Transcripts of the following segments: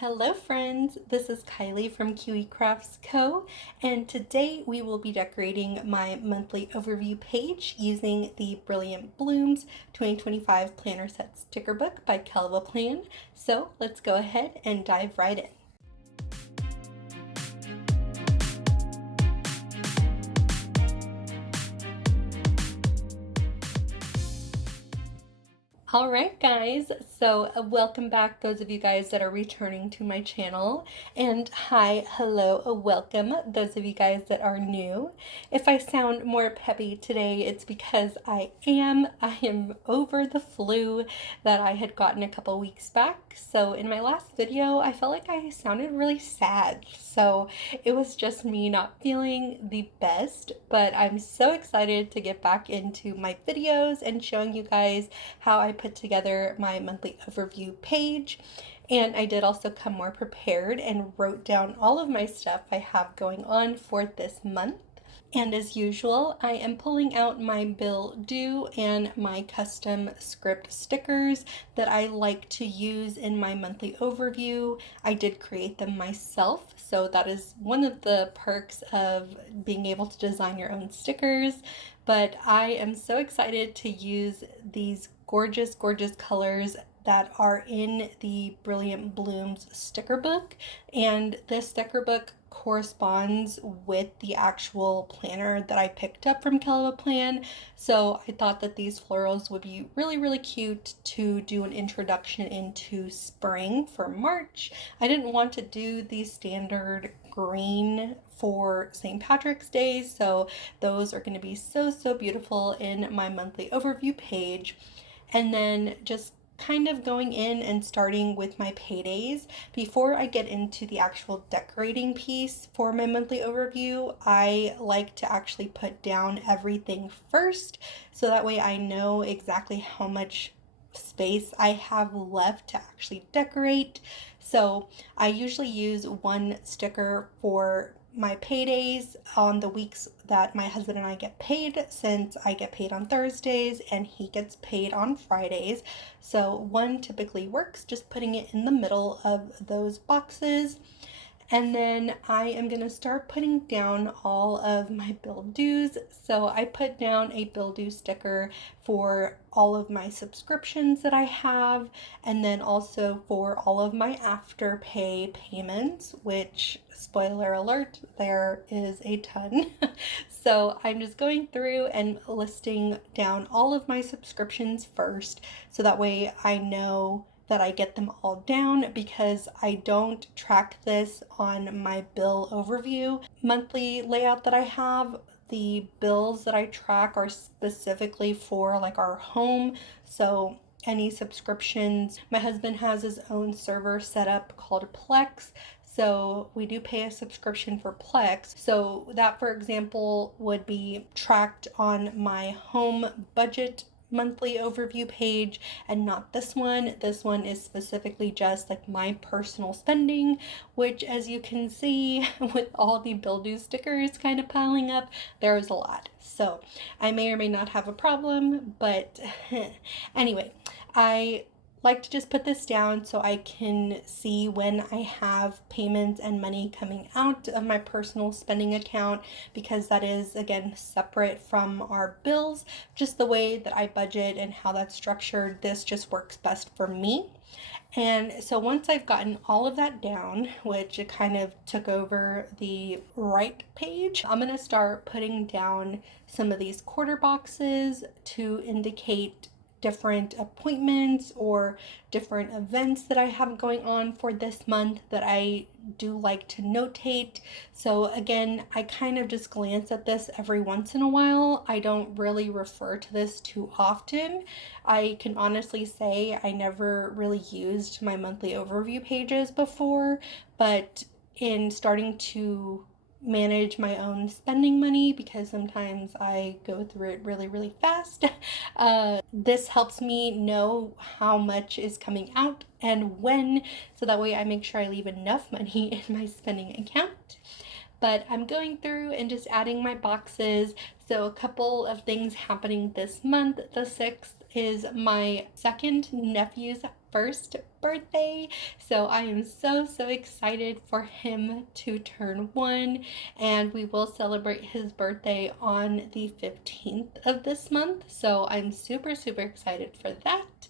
Hello friends, this is Kylie from Kiwi Crafts Co. and today we will be decorating my monthly overview page using the Brilliant Blooms 2025 Planner Set Sticker Book by KellofaPlan. So let's go ahead and dive right in. All right, guys, so welcome back, those of you guys that are returning to my channel. And hi, hello, welcome, those of you guys that are new. If I sound more peppy today, it's because I am over the flu that I had gotten a couple weeks back. So in my last video, I felt like I sounded really sad. So it was just me not feeling the best, but I'm so excited to get back into my videos and showing you guys how I put together my monthly overview page. And I did also come more prepared and wrote down all of my stuff I have going on for this month. And as usual, I am pulling out my bill due and my custom script stickers that I like to use in my monthly overview. I did create them myself, so that is one of the perks of being able to design your own stickers. But I am so excited to use these gorgeous, gorgeous colors that are in the Brilliant Blooms sticker book. And this sticker book corresponds with the actual planner that I picked up from KellofaPlan. So I thought that these florals would be really, really cute to do an introduction into spring for March. I didn't want to do the standard green for St. Patrick's Day, so those are going to be so, so beautiful in my monthly overview page. And then just kind of going in and starting with my paydays. Before I get into the actual decorating piece for my monthly overview, I like to actually put down everything first, so that way I know exactly how much space I have left to actually decorate. So I usually use one sticker for my paydays on the weeks that my husband and I get paid, since I get paid on Thursdays and he gets paid on Fridays. So one typically works, just putting it in the middle of those boxes. And then I am going to start putting down all of my bill dues. So I put down a bill due sticker for all of my subscriptions that I have, and then also for all of my afterpay payments, which, spoiler alert, there is a ton. So I'm just going through and listing down all of my subscriptions first, so that way I know that I get them all down, because I don't track this on my bill overview monthly layout that I have. The bills that I track are specifically for like our home, so any subscriptions. My husband has his own server set up called Plex, so we do pay a subscription for Plex. So that, for example, would be tracked on my home budget monthly overview page, and not this one. This one is specifically just like my personal spending, which, as you can see, with all the bill due stickers kind of piling up, there is a lot. So I may or may not have a problem, but anyway, I like to just put this down so I can see when I have payments and money coming out of my personal spending account, because that is, again, separate from our bills. Just the way that I budget and how that's structured, this just works best for me. And so once I've gotten all of that down, which it kind of took over the right page, I'm going to start putting down some of these quarter boxes to indicate different appointments or different events that I have going on for this month that I do like to notate. So again, I kind of just glance at this every once in a while. I don't really refer to this too often. I can honestly say I never really used my monthly overview pages before, but in starting to manage my own spending money, because sometimes I go through it really, really fast. This helps me know how much is coming out and when, so that way I make sure I leave enough money in my spending account. But I'm going through and just adding my boxes. So a couple of things happening this month. The 6th is my second nephew's first birthday. So I am so, so excited for him to turn 1, and we will celebrate his birthday on the 15th of this month. So I'm super, super excited for that.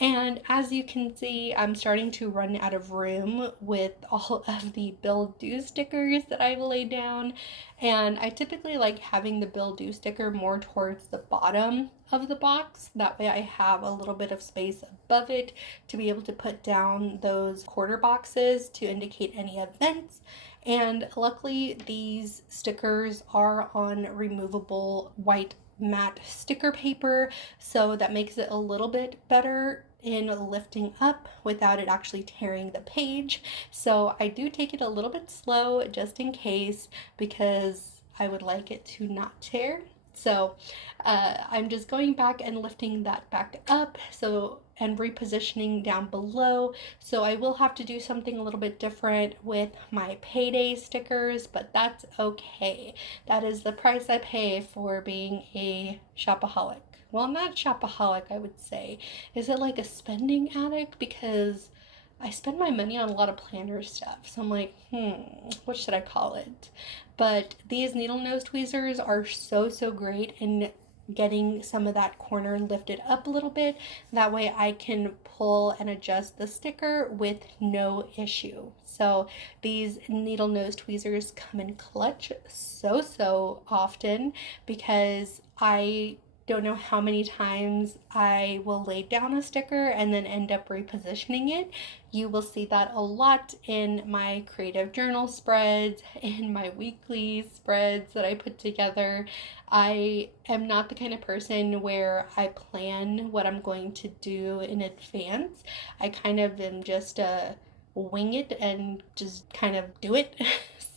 And as you can see, I'm starting to run out of room with all of the bill due stickers that I've laid down. And I typically like having the bill due sticker more towards the bottom of the box. That way I have a little bit of space above it to be able to put down those quarter boxes to indicate any events. And luckily these stickers are on removable white matte sticker paper, so that makes it a little bit better in lifting up without it actually tearing the page. So I do take it a little bit slow just in case, because I would like it to not tear. So I'm just going back and lifting that back up, so, and repositioning down below. So I will have to do something a little bit different with my payday stickers, but that's okay. That is the price I pay for being a shopaholic. Well, not shopaholic, I would say. Is it like a spending addict? Because I spend my money on a lot of planner stuff. So I'm like, what should I call it? But these needle nose tweezers are so, so great in getting some of that corner lifted up a little bit. That way I can pull and adjust the sticker with no issue. So these needle nose tweezers come in clutch so, so often, because I don't know how many times I will lay down a sticker and then end up repositioning it. You will see that a lot in my creative journal spreads, in my weekly spreads that I put together. I am not the kind of person where I plan what I'm going to do in advance. I kind of am just a wing it and just kind of do it.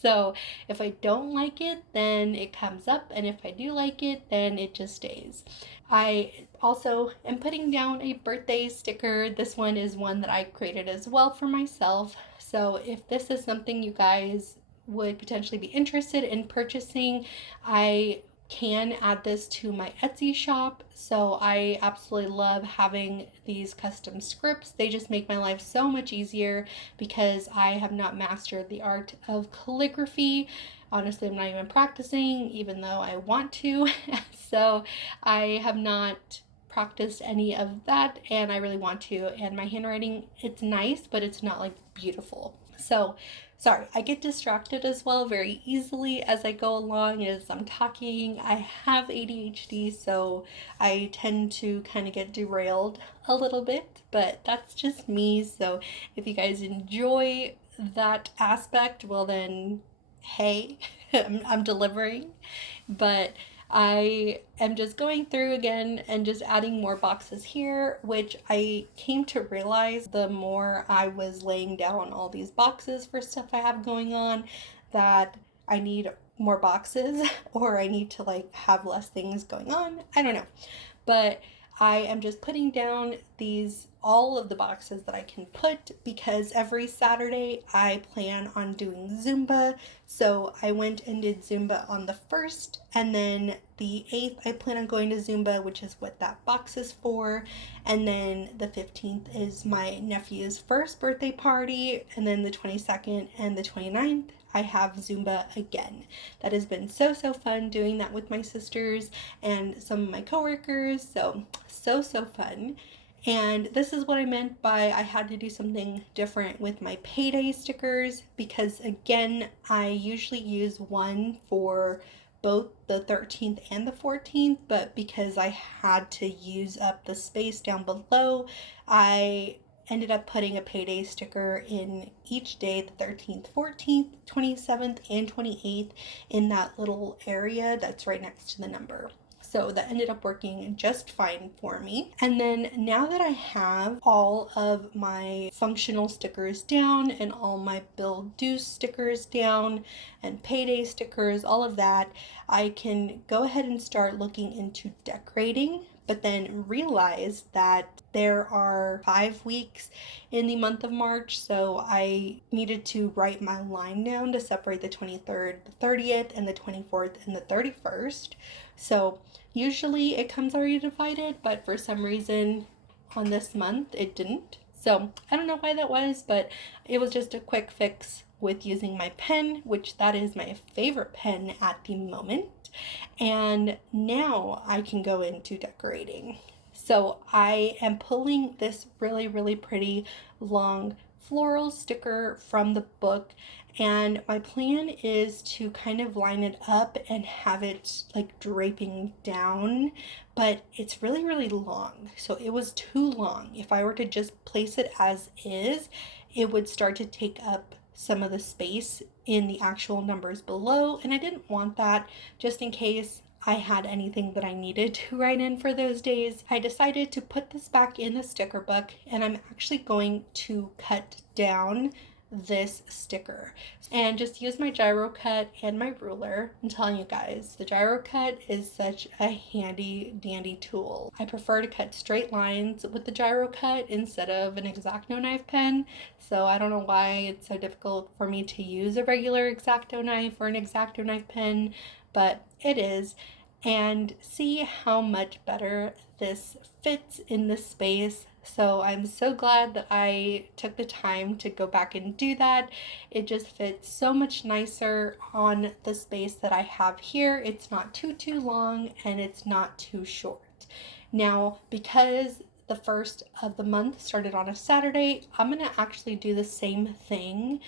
So if I don't like it, then it comes up, and if I do like it, then it just stays. I also am putting down a birthday sticker. This one is one that I created as well for myself. So if this is something you guys would potentially be interested in purchasing, I can add this to my Etsy shop. So I absolutely love having these custom scripts. They just make my life so much easier because I have not mastered the art of calligraphy. Honestly, I'm not even practicing, even though I want to. So I have not practiced any of that, and I really want to. And my handwriting, it's nice, but it's not like beautiful. So sorry, I get distracted as well very easily as I go along, as I'm talking. I have ADHD, so I tend to kind of get derailed a little bit, but that's just me. So if you guys enjoy that aspect, well then, hey, I'm delivering. But I am just going through again and just adding more boxes here, which I came to realize the more I was laying down all these boxes for stuff I have going on, that I need more boxes or I need to like have less things going on. I don't know. But I am just putting down all of the boxes that I can put, because every Saturday I plan on doing Zumba. So I went and did Zumba on the 1st, and then the 8th I plan on going to Zumba, which is what that box is for. And then the 15th is my nephew's first birthday party, and then the 22nd and the 29th I have Zumba again. That has been so, so fun doing that with my sisters and some of my coworkers. So fun. And this is what I meant by I had to do something different with my payday stickers, because again, I usually use one for both the 13th and the 14th, but because I had to use up the space down below, I ended up putting a payday sticker in each day, the 13th, 14th, 27th, and 28th, in that little area that's right next to the number. So that ended up working just fine for me. And then now that I have all of my functional stickers down and all my bill due stickers down and payday stickers, all of that, I can go ahead and start looking into decorating, but then realize that there are 5 weeks in the month of March, so I needed to write my line down to separate the 23rd, the 30th, and the 24th and the 31st. So usually it comes already divided, but for some reason on this month it didn't. So I don't know why that was, but it was just a quick fix with using my pen, which that is my favorite pen at the moment. And now I can go into decorating. So I am pulling this really, really pretty long floral sticker from the book, and my plan is to kind of line it up and have it like draping down, but it's really, really long. So it was too long. If I were to just place it as is, it would start to take up some of the space in the actual numbers below, and I didn't want that. Just in case I had anything that I needed to write in for those days, I decided to put this back in the sticker book, and I'm actually going to cut down this sticker and just use my gyro cut and my ruler. I'm telling you guys, the gyro cut is such a handy dandy tool. I prefer to cut straight lines with the gyro cut instead of an X-Acto knife pen, so I don't know why it's so difficult for me to use a regular X-Acto knife or an X-Acto knife pen, but it is. And see how much better this fits in this space. So I'm so glad that I took the time to go back and do that. It just fits so much nicer on the space that I have here. It's not too long and it's not too short. Now, because the first of the month started on a Saturday, I'm gonna actually do the same thing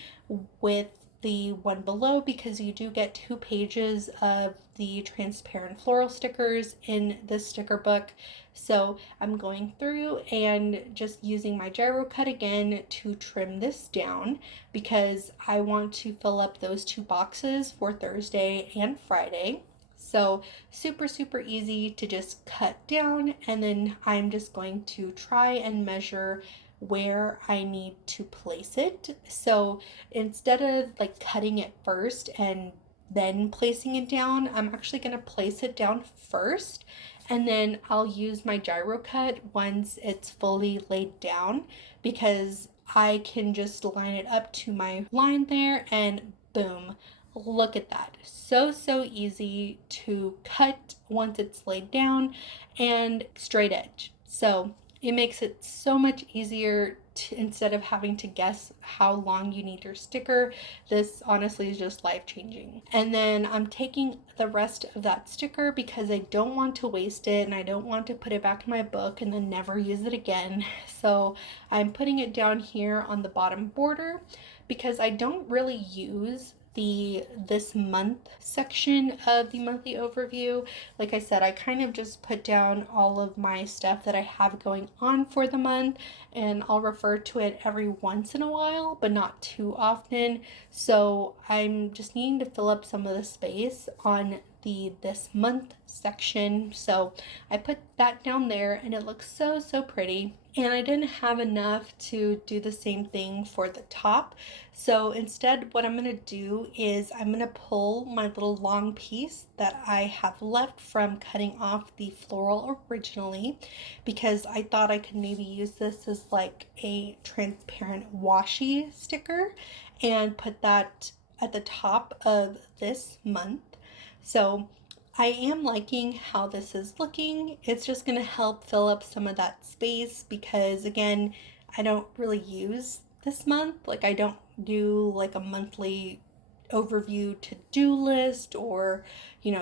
with the one below, because you do get 2 pages of the transparent floral stickers in this sticker book. So I'm going through and just using my gyro cut again to trim this down, because I want to fill up those 2 boxes for Thursday and Friday. So super easy to just cut down, and then I'm just going to try and measure where I need to place it. So instead of like cutting it first and then placing it down, I'm actually going to place it down first, and then I'll use my gyro cut once it's fully laid down, because I can just line it up to my line there and boom. Look at that. So easy to cut once it's laid down, and straight edge. So it makes it so much easier to, instead of having to guess how long you need your sticker. This honestly is just life changing. And then I'm taking the rest of that sticker because I don't want to waste it and I don't want to put it back in my book and then never use it again. So I'm putting it down here on the bottom border, because I don't really use the this month section of the monthly overview. Like I said, I kind of just put down all of my stuff that I have going on for the month, and I'll refer to it every once in a while, but not too often. So I'm just needing to fill up some of the space on the this month section. So I put that down there and it looks so pretty. And I didn't have enough to do the same thing for the top. So instead, what I'm going to do is I'm going to pull my little long piece that I have left from cutting off the floral originally, because I thought I could maybe use this as like a transparent washi sticker and put that at the top of this month. So I am liking how this is looking. It's just going to help fill up some of that space, because again, I don't really use this month. Like I don't do like a monthly overview to-do list or,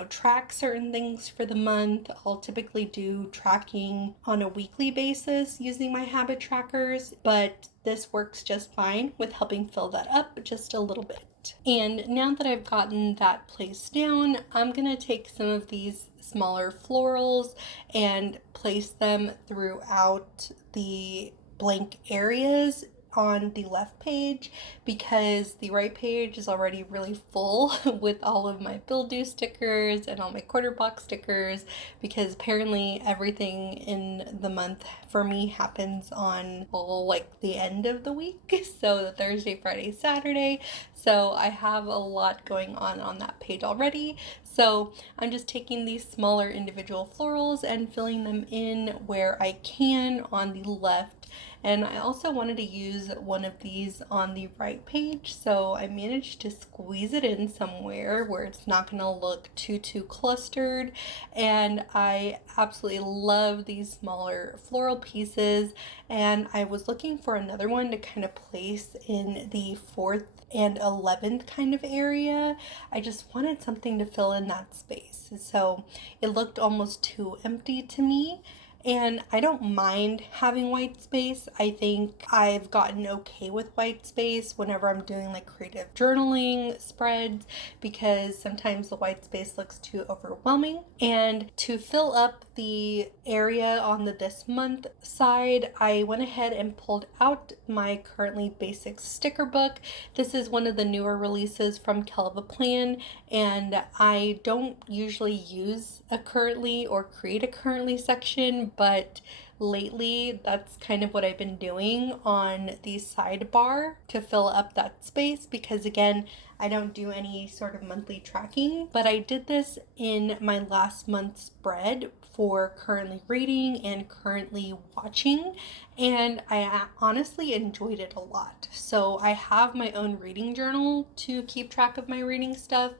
track certain things for the month. I'll typically do tracking on a weekly basis using my habit trackers, but this works just fine with helping fill that up just a little bit. And now that I've gotten that placed down, I'm gonna take some of these smaller florals and place them throughout the blank areas on the left page, because the right page is already really full with all of my Bill Do stickers and all my quarter box stickers, because apparently everything in the month for me happens on all like the end of the week, so the Thursday, Friday, Saturday. So I have a lot going on that page already. So I'm just taking these smaller individual florals and filling them in where I can on the left And I also wanted to use one of these on the right page, so I managed to squeeze it in somewhere where it's not going to look too clustered. And I absolutely love these smaller floral pieces, and I was looking for another one to kind of place in the 4th and 11th kind of area. I just wanted something to fill in that space. So it looked almost too empty to me. And I don't mind having white space. I think I've gotten okay with white space whenever I'm doing like creative journaling spreads, because sometimes the white space looks too overwhelming. And to fill up the area on the this month side, I went ahead and pulled out my currently basic sticker book. This is one of the newer releases from KellofaPlan, and I don't usually use a currently or create a currently section, but lately that's kind of what I've been doing on the sidebar to fill up that space, because again, I don't do any sort of monthly tracking, but I did this in my last month's spread for currently reading and currently watching, and I honestly enjoyed it a lot. So I have my own reading journal to keep track of my reading stuff,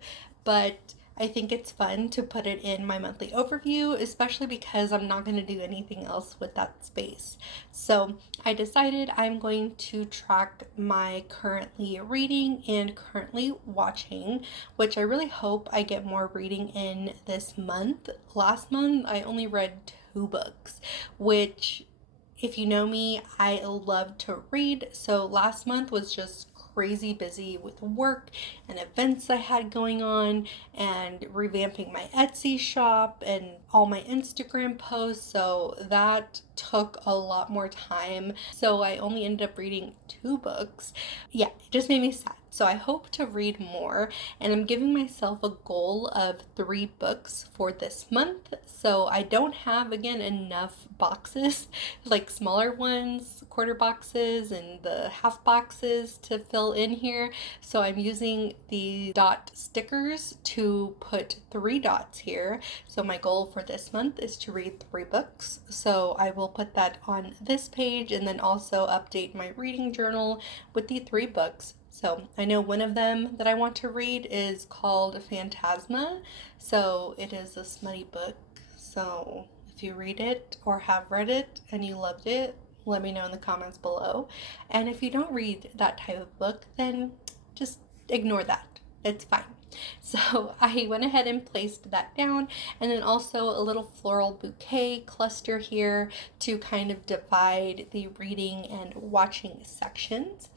but I think it's fun to put it in my monthly overview, especially because I'm not going to do anything else with that space. So I decided I'm going to track my currently reading and currently watching, which I really hope I get more reading in this month. Last month, I only read 2 books, which, if you know me, I love to read. So last month was just crazy busy with work and events I had going on, and revamping my Etsy shop and all my Instagram posts. So that took a lot more time. So I only ended up reading 2 books. Yeah, it just made me sad. So I hope to read more, and I'm giving myself a goal of 3 books for this month. So I don't have, again, enough boxes, like smaller ones, quarter boxes and the half boxes to fill in here. So I'm using the dot stickers to put 3 dots here. So my goal for this month is to read 3 books. So I will put that on this page, and then also update my reading journal with the 3 books. So I know one of them that I want to read is called Phantasma. So it is a smutty book. So if you read it or have read it and you loved it, let me know in the comments below. And if you don't read that type of book, then just ignore that. It's fine. So I went ahead and placed that down, and then also a little floral bouquet cluster here to kind of divide the reading and watching sections.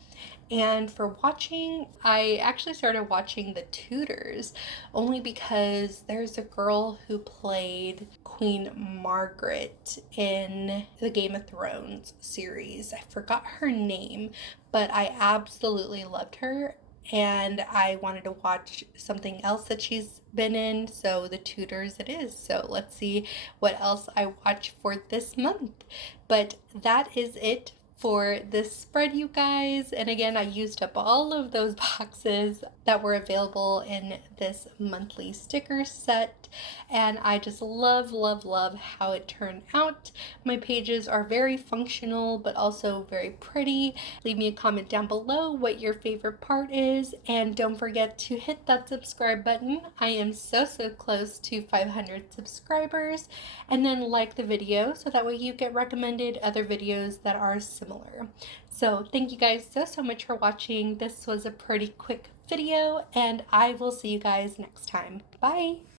And for watching, I actually started watching The Tudors only because there's a girl who played Queen Margaret in the Game of Thrones series. I forgot her name, but I absolutely loved her, and I wanted to watch something else that she's been in, so The Tudors it is. So let's see what else I watch for this month. But that is it for this spread, you guys. And again, I used up all of those boxes that were available in this monthly sticker set, and I just love how it turned out. My pages are very functional but also very pretty. Leave me a comment down below what your favorite part is, and don't forget to hit that subscribe button. I am so close to 500 subscribers, and then like the video so that way you get recommended other videos that are similar. So thank you guys so much for watching. This was a pretty quick video, and I will see you guys next time. Bye!